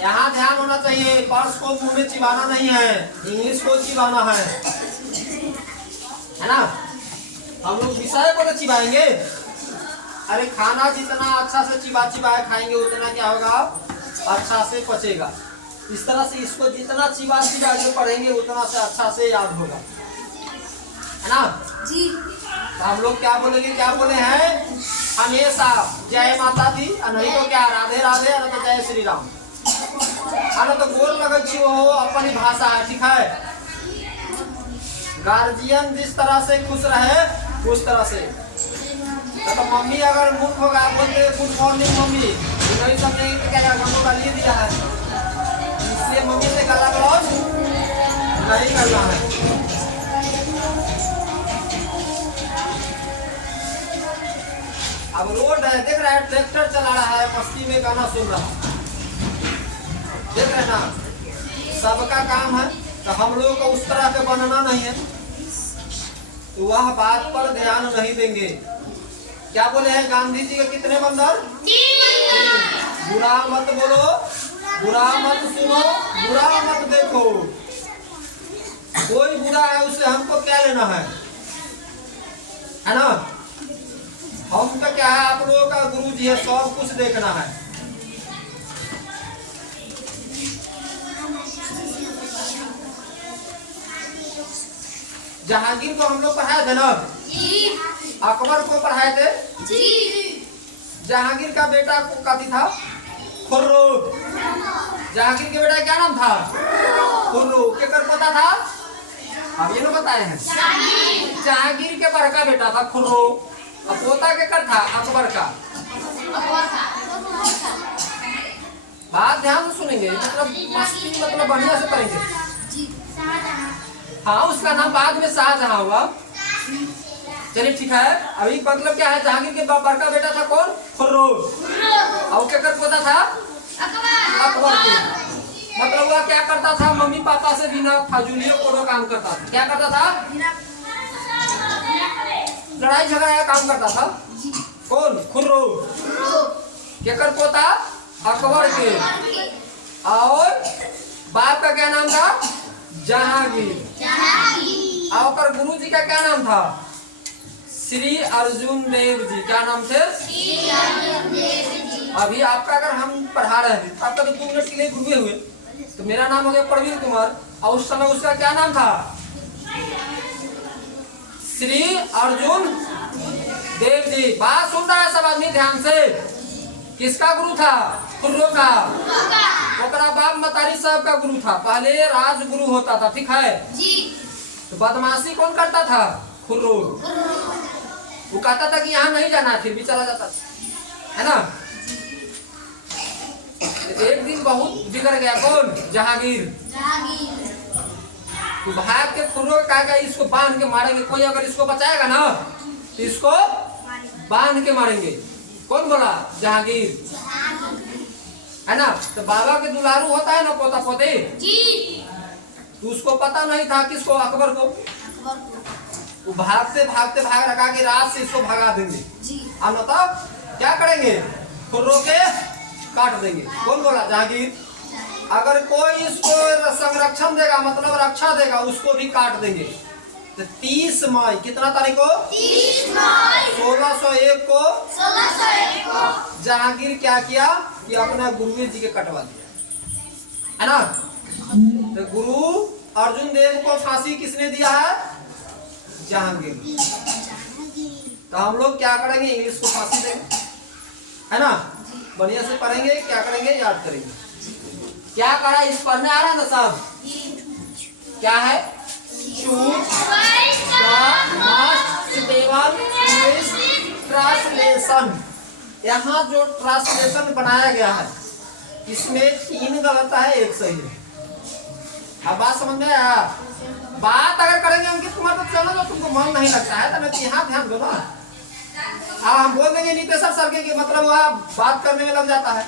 यहाँ ध्यान होना चाहिए, पर्स को मुंह में चिबाना नहीं है, इंग्लिश को चिबाना है ना। हम लोग विषय को तो चिबाएंगे। अरे खाना जितना अच्छा से चिबा चिबाए खाएंगे उतना क्या होगा, अच्छा से पचेगा। इस तरह से इसको जितना चिबा चिबा के पढ़ेंगे उतना से अच्छा से याद होगा, है ना जी। तो हम लोग क्या बोलेंगे, क्या बोले हैं हमेशा जय माता दी, नहीं तो क्या राधे राधे, न तो जय श्री राम, न तो गोर लगन हो अपनी भाषा है, ठीक है। गार्जियन जिस तरह से खुश रहे उस तरह से। तो मम्मी अगर मूर्ख होगा, बोलते गुड मॉर्निंग मम्मी, नहीं समझेंगे तो क्या हमको गाली दिया है, इसलिए मम्मी से गाला गलौज नहीं करना है। अब रोड है, देख रहा है ट्रैक्टर चला रहा है, मस्ती में गाना सुन रहा है, देख रहे ना, सबका काम है। तो हम लोगों को उस तरह के बनना नहीं है, तो वह बात पर ध्यान नहीं देंगे। क्या बोले हैं गांधी जी के कितने बंदर? 3। बुरा मत बोलो, बुरा मत सुनो, बुरा मत देखो। कोई बुरा है उससे हमको क्या लेना है ना। हम तो क्या है, आप लोगों का गुरु जी है, सब कुछ देखना है। जहांगीर को हम लोग पढ़ाए थे ना जी। अकबर को पढ़ाए थे जी। जहांगीर का बेटा काती था खुर्रो। जहांगीर के बेटा क्या नाम था? खुर्रो। केकर पता था? अब ये लोग बताए हैं। जहांगीर के बड़का बेटा था खुर्रो, अब पोता केकर था? अकबर का। बात ध्यान से सुनेंगे, मतलब मस्ती मतलब बढ़िया से करेंगे। हाँ, उसका नाम बाद में शाहजहां हुआ। चलिए ठीक है। अभी मतलब क्या है, जहांगीर के बड़का बेटा था कौन? खुर्रो। और केकर पोता था? अकबर के। मतलब वह क्या करता था, मम्मी पापा से बिना फाजुलियों को काम करता था। क्या करता था? लड़ाई झगड़ा का काम करता था। कौन? खुर्रो। केकर पोता? अकबर के। और बाप का क्या नाम था? जहांगीर। और गुरु जी का क्या नाम था? श्री अर्जुन देव जी। क्या नाम थे? अभी आपका अगर हम पढ़ा रहे थे, आपका तो 2 मिनट के लिए गुरु हुए, तो मेरा नाम हो गया प्रवीण कुमार, और उस समय उसका क्या नाम था? श्री अर्जुन देव जी। बात सुन रहा है सब आदमी ध्यान से। किसका गुरु था? खुर्रो का। ओकरा बाप मतारी साहब का गुरु था। पहले राजगुरु होता था, ठीक है जी। तो बदमाशी कौन करता था? खुर्रो। वो कहता था कि यहाँ नहीं जाना, फिर भी चला जाता था, है ना। एक दिन बहुत बिगड़ गया। कौन? जहांगीर। तो भाग के खुर्रो कहा इसको बांध के मारेंगे, कोई अगर इसको बचाएगा ना तो इसको बांध के मारेंगे। कौन बोला? जहांगीर, है ना। तो बाबा के दुलारू होता है ना पोता पोते जी। तो उसको पता नहीं था किसको? अकबर को। वो भागते भागते भाग रखा के रात से इसको भगा देंगे जी। अब बताओ क्या करेंगे? खुर्रो के काट देंगे। कौन बोला? जहांगीर। अगर कोई इसको संरक्षण देगा, मतलब रक्षा देगा, उसको भी काट देंगे। तो 30 मई, कितना तारीख को? 30 मई 1601 को जहांगीर क्या किया कि अपना गुरु जी के कटवा दिया, है ना। तो गुरु अर्जुन देव को फांसी किसने दिया है? जहांगीर। तो हम लोग क्या करेंगे? इंग्लिश को फांसी देंगे, है ना। बढ़िया से पढ़ेंगे, क्या करेंगे? याद करेंगे। क्या करा? इस पढ़ने आ रहा है ना सब? क्या है? ट्रांसलेशन। यहाँ जो ट्रांसलेशन बनाया गया है इसमें 3 गलत है, 1 सही है। अब बात समझ में आया? बात अगर करेंगे अंकित कुमार तो चलो, जो तुमको मन नहीं लगता है तो यहाँ ध्यान दो ना। हाँ, हम बोल देंगे नीतेश्वर सर के, मतलब वह बात करने में लग जाता है।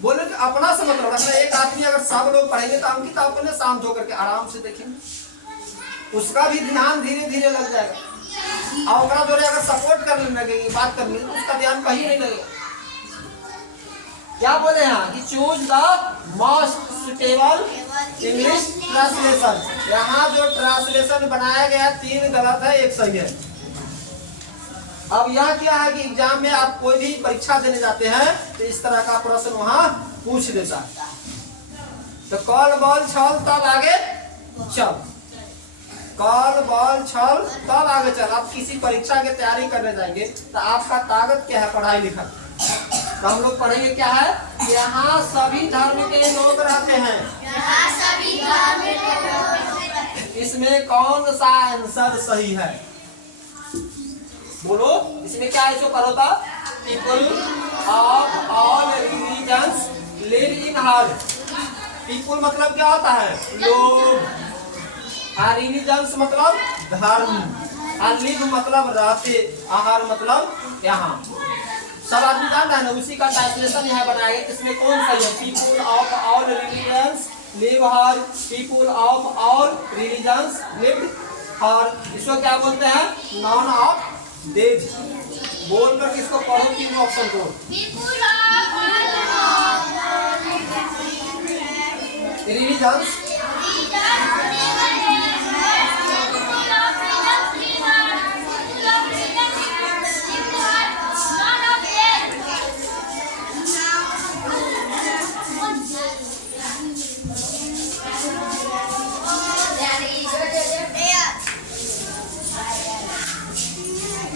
बोले कि अपना से मतलब रखना। एक आदमी अगर सब लोग पढ़ेंगे तो अंकित अपने शांत होकर के आराम से देखेंगे, उसका भी ध्यान धीरे धीरे लग जाएगा। और अगर सपोर्ट करने लगेगी, बात करने तो उसका ध्यान कहीं नहीं लगेगा। क्या बोले यहाँ कि choose the most suitable English translation. यहाँ जो ट्रांसलेशन बनाया गया 3 गलत है, 1 सही है। अब यह क्या है कि एग्जाम में आप कोई भी परीक्षा देने जाते हैं तो इस तरह का प्रश्न वहां पूछ देता है। तो कॉल बॉल छल तब आगे चल, कॉल बॉल छल तब आगे चल। आप किसी परीक्षा की तैयारी करने जाएंगे तो आपका ताकत क्या है? पढ़ाई लिखाई। तो हम लोग पढ़ेंगे क्या है, यहाँ सभी धर्म के लोग रहते हैं। इसमें कौन सा आंसर सही है? बोलो, इसमें क्या है? जो करो था, people of all religions live in her. People मतलब क्या होता है? लोग। रिलीजन्स मतलब धर्म, और लिव मतलब रहते, आहार मतलब यहाँ। सब आदमी जान रहा है ना, उसी का ट्रांसलेशन यहाँ बनाया गया। इसमें कौन सा है? People of all religions live here, people of all religions live here. इसको क्या बोलते हैं? नॉन ऑफ देज। बोलकर किसको पढ़ो? 3 ऑप्शन को। रिलीजन्स,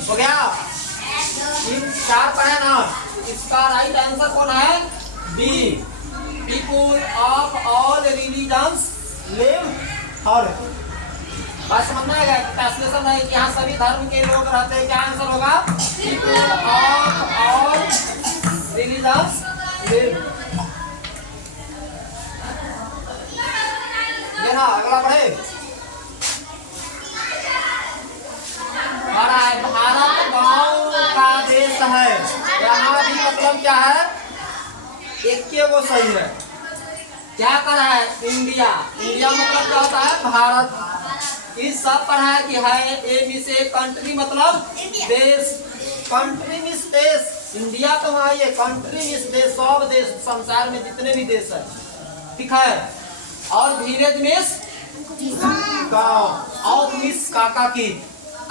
हो गया? इन 4 पर है ना, इसका राइट आंसर कौन है? B, people of all religions live here. बात समझ में आएगा? ट्रांसलेशन है कि यहाँ सभी धर्म के लोग रहते हैं। क्या आंसर होगा? People of all religions live. ये ना, अगला पढ़े। भारत गांव का देश है। यहाँ भी मतलब क्या है? एक के वो सही है। क्या कर रहा है? इंडिया। इंडिया मतलब क्या होता है? भारत। इस सब पढ़ा है कि है ए बी से कंट्री मतलब देश। कंट्री मीन्स देश। इंडिया तो वहाँ ये कंट्री मीन्स देश, सब देश, संसार में जितने भी देश है, ठीक है। और विलेज मीन्स गाँव, और मीन्स काका की।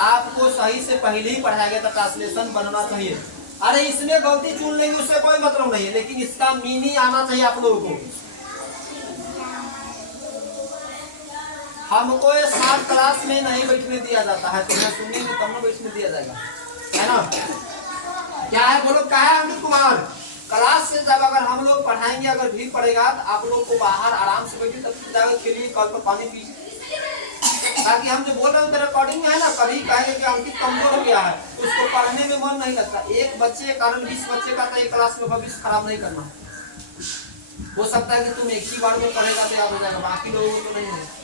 आपको सही से पहले ही पढ़ाया गया था, ट्रांसलेशन बनना चाहिए। अरे इसमें गलती चुन लेंगे उससे कोई मतलब नहीं है, लेकिन इसका मीनिंग आना चाहिए आप लोगों को। हमको ये 7 क्लास में नहीं बैठने दिया जाता है, तो मैं सुनेंगे तब ना बैठने दिया जाएगा, है ना? क्या है बोलो? क्या है अमित कुमार? क्लास से जब अगर हम लोग पढ़ाएंगे, अगर भीड़ पड़ेगा तो आप लोग को बाहर आराम से बैठिए, तब जाकर खेलिए, कल पर पानी पीजिए, ताकि हम जो बोल रहे हैं रिकॉर्डिंग में है ना, कभी कहेंगे कि अंकित कमजोर हो गया है, उसको पढ़ने में मन नहीं लगता। एक बच्चे के कारण 20 बच्चे का तो एक क्लास में भविष्य खराब नहीं करना। हो सकता है कि तुम एक ही बार में पढ़ेगा तो याद हो जाएगा, बाकी लोगों को नहीं है।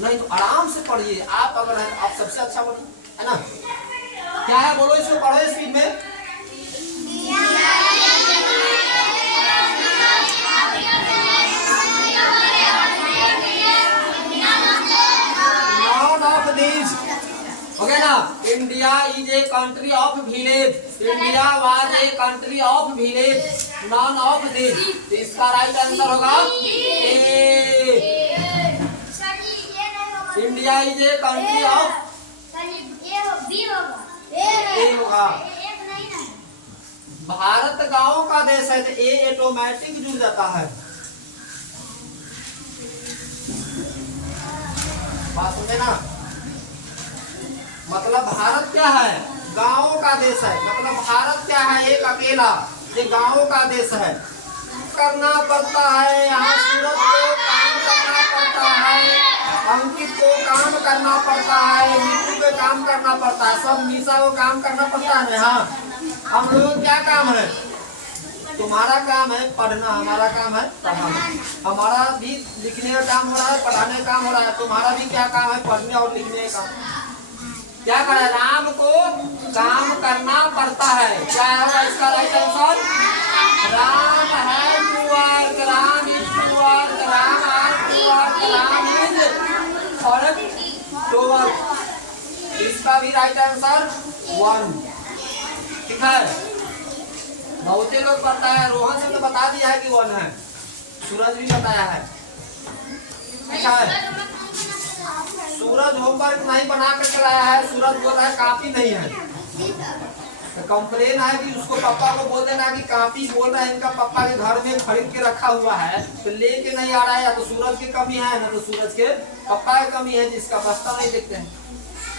नहीं तो आराम से पढ़िए। आप अगर आप सबसे अच्छा बनो, है ना? क्या है बोलो? इसको पढ़ो स्पीड में। हो गया ना? India is a country of village. India was a country of village, none of देश। तो इसका राइट आंसर होगा A. India is a country of, A होगा। भारत गांव का देश है, तो ए ऑटोमेटिक जुड़ जाता है। बात सुने ना? मतलब भारत क्या है? गांवों का देश है। मतलब भारत क्या है? एक अकेला, ये गांवों का देश है। करना पड़ता है, यहाँ सूरज को काम करना पड़ता है, अंकित को काम करना पड़ता है, नीतू को काम करना पड़ता है, सब निशा को काम करना पड़ता है। हाँ, हम लोग क्या काम है? तुम्हारा काम है पढ़ना, हमारा काम है पढ़ाना। हमारा भी लिखने का काम हो रहा है, पढ़ाने का काम हो रहा है। तुम्हारा भी क्या काम है? पढ़ने और लिखने का काम। क्या करें? राम को काम करना पड़ता है। क्या होगा इसका right answer? Ram has to work, Ram is to work, Ram are to work, Ram is for to work. इसका भी राइट आंसर 1, ठीक है। बहुत लोग बताया, रोहन से तो बता दिया है कि 1 है, सूरज भी बताया है। अच्छा है, सूरज होमवर्क नहीं बना कर लाया है, सूरज बोल रहा है काफी नहीं है, तो कंप्लेन है कि उसको पापा को बोल देना कि काफी बोल रहा है इनका पापा के घर में खरीद के रखा हुआ है, तो लेके नहीं आ रहा है, या तो सूरज की कमी है ना तो सूरज के पापा की कमी है, जिसका बस्ता नहीं देखते हैं।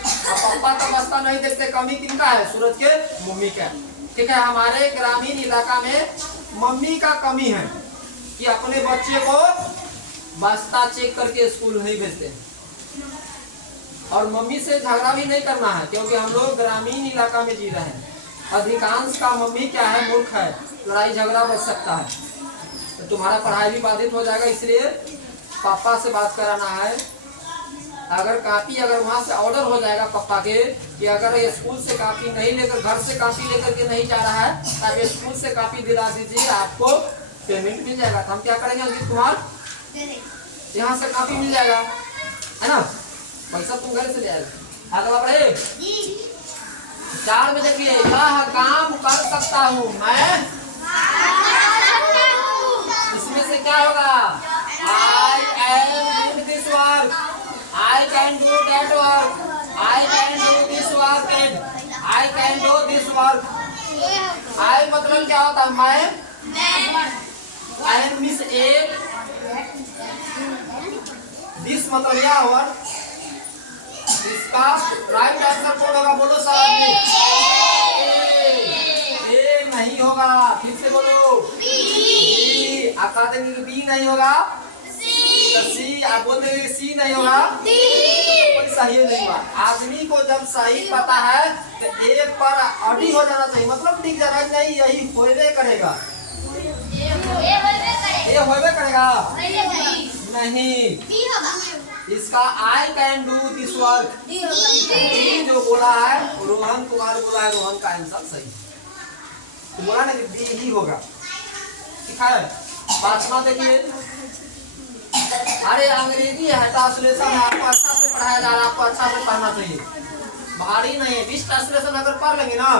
पापा का बस्ता नहीं देखते, कमी किनका है? सूरज के मम्मी का। ठीक है, हमारे ग्रामीण इलाका में मम्मी का कमी है कि अपने बच्चे को बस्ता चेक करके स्कूल नहीं भेजते, और मम्मी से झगड़ा भी नहीं करना है, क्योंकि हम लोग ग्रामीण इलाका में जी रहे हैं। अधिकांश का मम्मी क्या है? मूर्ख है, लड़ाई झगड़ा बढ़ सकता है, तो तुम्हारा पढ़ाई भी बाधित हो जाएगा। इसलिए पापा से बात कराना है। अगर कापी, अगर वहाँ से ऑर्डर हो जाएगा पापा के कि अगर ये स्कूल से कापी नहीं लेकर, घर से कापी लेकर के नहीं जा रहा है, तो स्कूल से कापी दिला दीजिए, आपको पेमेंट मिल जाएगा। तो हम क्या करेंगे अंकित कुमार? यहाँ से कापी मिल जाएगा, है ना, पैसा तुम घर से जाएगा। अगला बढ़े 4 में देखिए, यह काम कर सकता हूँ मैं, इसमें से क्या होगा? I am doing this work, I can do that work, I can do this work, and I can do this work। I मतलब क्या होता है? मैं। I miss एक, this मतलब यह हुआ, इसका राइट आंसर कौन होगा? बोलो सब आदमी। ए नहीं होगा, फिर से बोलो। बी। आप कहा देंगे कि बी नहीं होगा, तो सी। आप बोल देंगे सी नहीं होगा, कोई सही नहीं हुआ। आदमी को जब सही पता है तो एक पर अड़ी हो जाना चाहिए, मतलब टिक जाना चाहिए, यही होवे करेगा, ये होवे करेगा नहीं। इसका I can do this work, जो बोला है रोहन कुमार बोला है, रोहन का आंसर सही तो बोला ना कि बी ही होगा। ठीक है, 5वां देखिए। अरे अंग्रेजी है, ट्रांसलेशन है, आपको अच्छा से पढ़ाया जा रहा है, आपको अच्छा से पढ़ना चाहिए, भारी नहीं है। 20 ट्रांसलेशन अगर पढ़ लेंगे ना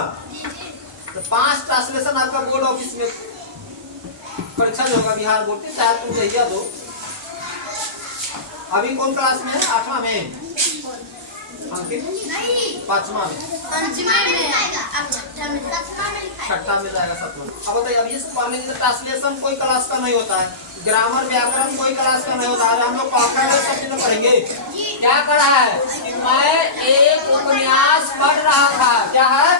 तो 5 ट्रांसलेशन आपका बोर्ड ऑफिस में परीक्षा जो होगा बिहार बोर्ड की, शायद तुम चाहिए दो। अभी कौन क्लास में है? 8वां में, 5वां में, 6ठा में जाएगा, 7वां। अब बताइए, अब ये पढ़ लेंगे, ट्रांसलेशन कोई क्लास का नहीं होता है, ग्रामर व्याकरण कोई क्लास का नहीं होता है। हम लोग सब पढ़ेंगे। क्या कर रहा है? मैं एक उपन्यास पढ़ रहा था। क्या है?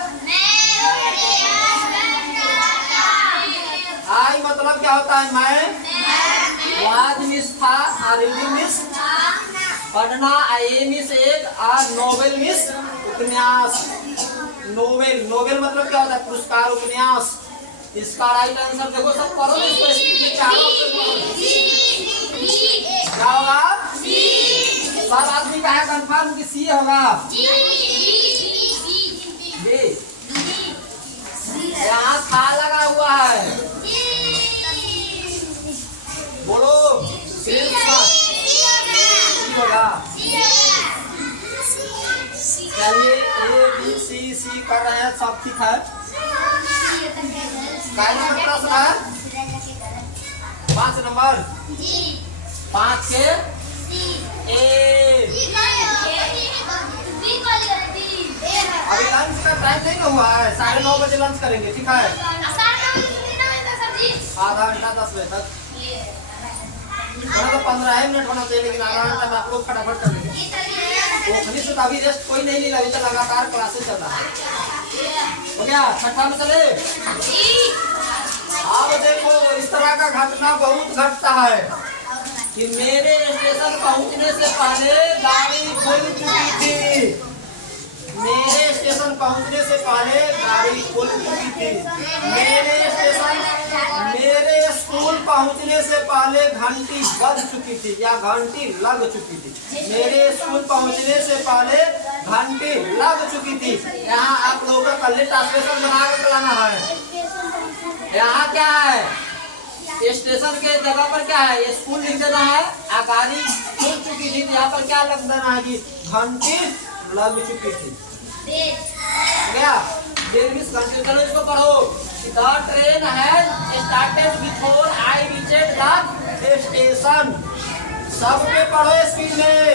आई मतलब क्या होता है? मैं। वाज मिस था, रीडिंग मिस पढ़ना, आई मिस एक, नोवेल मिस उपन्यास। नोवेल, नोवेल मतलब क्या होता है? पुरस्कार, उपन्यास। इसका राइट आंसर देखो, सब करो इसको, क्या होगा? सब आदमी का है कंफर्म कि सी होगा। बी। यहाँ था लगा हुआ है, बोलो होगा। चलिए, ए बी सी सी कर रहे हैं, सब ठीक है। प्रश्न है 5 नंबर, 5 के ए। अभी लंच का टाइम नहीं हुआ है, 9:30 बजे लंच करेंगे। ठीक है, आधा घंटा 10 बजे तक, तो 15 मिनट होना चाहिए, लेकिन आधा घंटा में आप लोग फटाफट कर लेंगे। तो अभी रेस्ट कोई नहीं ले, अभी तो लगातार क्लासेस चल रहा है। हो गया, 6ठा में चले। अब देखो, इस तरह का घटना बहुत घटता है कि मेरे स्टेशन पहुंचने से पहले गाड़ी खुल चुकी थी। मेरे स्टेशन पहुंचने से पहले गाड़ी खुल चुकी थी। मेरे स्कूल पहुंचने से पहले घंटी बज चुकी थी या घंटी लग चुकी थी। मेरे स्कूल पहुंचने से पहले घंटी लग चुकी थी। यहाँ आप लोगों का कल ट्रांसलेशन बना कर लाना है। यहाँ क्या है? स्टेशन के जगह पर क्या है? स्कूल लिख देना है, गाड़ी खुल चुकी थी, यहाँ पर क्या लग देना है कि घंटी लग चुकी थी। गया? घंटी। चलो इसको पढ़ो। The train has started before I reached the station. सबके पढ़ो स्पीड में।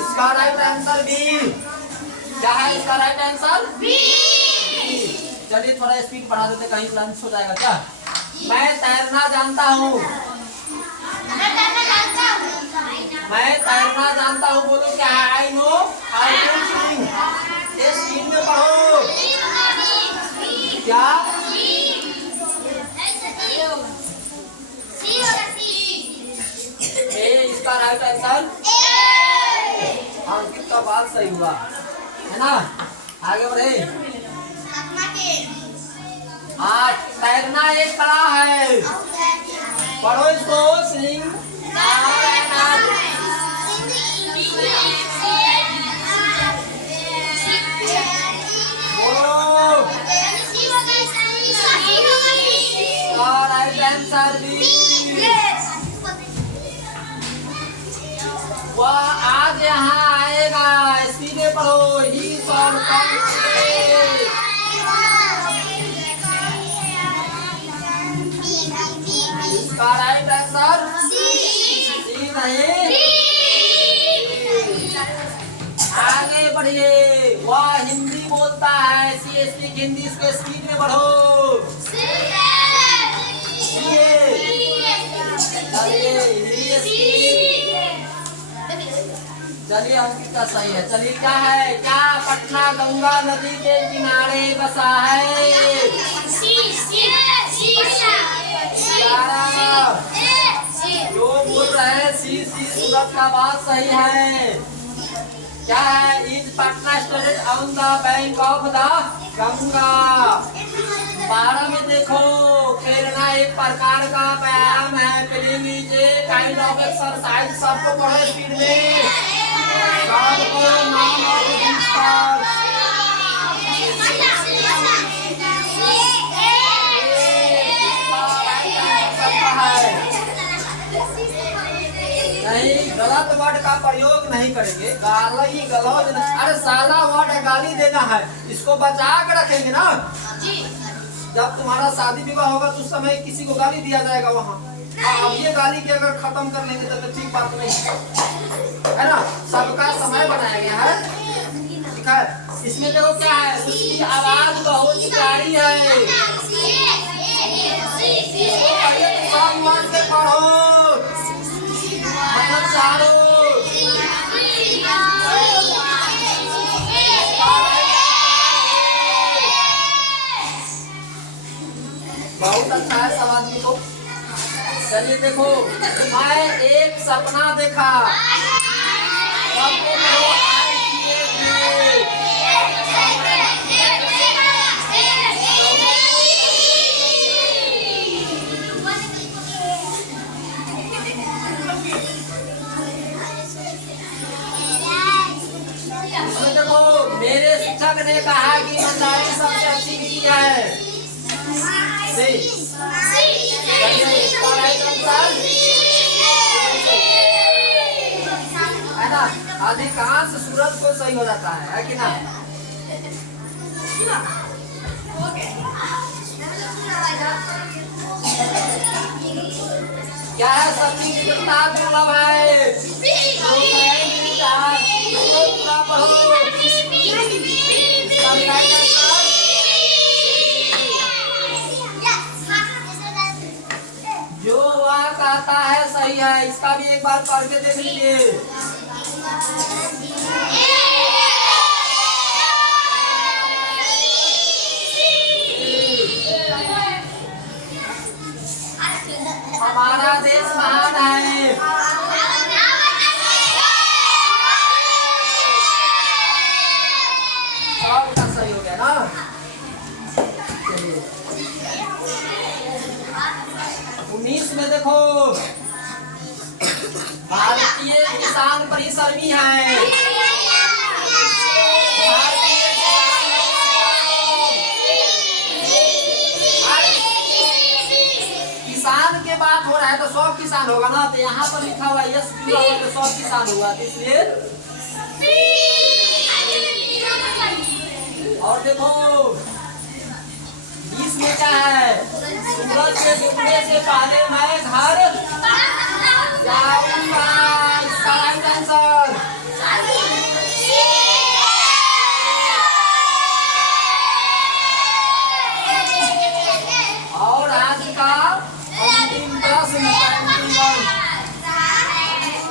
इसका राइट आंसर बी। क्या है इसका राइट आंसर? बी। चलिए थोड़ा स्पीड बढ़ा देते, कहीं लंच हो जाएगा क्या? मैं तैरना जानता हूँ। मैं तैरना जानता हूँ बोलो क्या है? I know how to swim. ये स्पीड में पढ़ो। क्या? ए इसका राइट आंसर अंकित का बात सही हुआ है ना। आगे बढ़े। हाँ तैरना एक कला है, पढ़ो इसको। सिंग राइट आंसर भी। वह आज यहाँ आएगा, सीधे पढ़ो। ही शॉल कम टुडे। इसका राइट आंसर सी नहीं। आगे बढ़िए। वह हिंदी बोलता है, सी स्पीक हिंदी। इसको स्पीड में बढ़ो। चलिए अंकित का सही है। चलिए क्या है? क्या पटना गंगा नदी के किनारे बसा है? जो बोल रहे हैं सी सूरत का बात सही है। क्या है? Is Patna stated on the bank of the Ganga. 12 में देखो, प्रेरणा एक प्रकार का व्यायाम है। Playing is a kind of exercise. सबको पढ़ो स्पीड में। सबको नाम ऑफ दिस पार्ट। नहीं, गलत वर्ड का प्रयोग नहीं करेंगे। गाली गलौज नहीं। अरे साला वर्ड गाली देना है, इसको बचा के रखेंगे ना। जब तुम्हारा शादी विवाह होगा तो उस समय किसी को गाली दिया जाएगा वहाँ। अब ये गाली के अगर खत्म कर लेंगे तो ठीक बात नहीं है ना। सबका समय बनाया गया है, ठीक है। इसमें देखो क्या है? उसकी आवाज बहुत प्यारी है। सब वर्ड से पढ़ो, मतलब चारो। बहुत अच्छा है सब आदमी को। चलिए देखो, मैं एक सपना देखा। सबको मेरे शिक्षक ने कहा कि ईमानदारी सबसे अच्छी विधि है। है ना। अधिकांश सूरत को सही हो जाता है कि ना? क्या है? सबकी विविधता दुर्लभ है। पूरा पढ़ो। जो वह कहता है सही है। इसका भी एक बार पढ़ के देख लीजिए। हमारा देश महान है। सबका सही हो गया ना। चलिए 19 में देखो, भारतीय किसान परिश्रमी है। हो रहा है तो सब किसान होगा ना, तो यहाँ पर लिखा हुआ यस जुड़ा हुआ तो सब किसान होगा, तो इसलिए और देखो इसमें क्या है, सूरज के डूबने से पहले मैं घर जाऊंगा, इसका राइट आंसर। और आज का अंतिम प्रश्न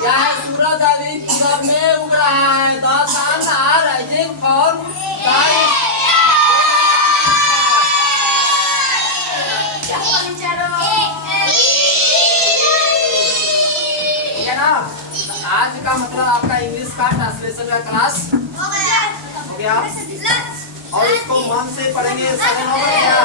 क्या है, सूरज अभी पूरब में उग रहा है, the sun are rising from आज का मतलब आपका इंग्लिश का ट्रांसलेशन का क्लास हो गया और इसको मन से पढ़ेंगे, 7 हो गया।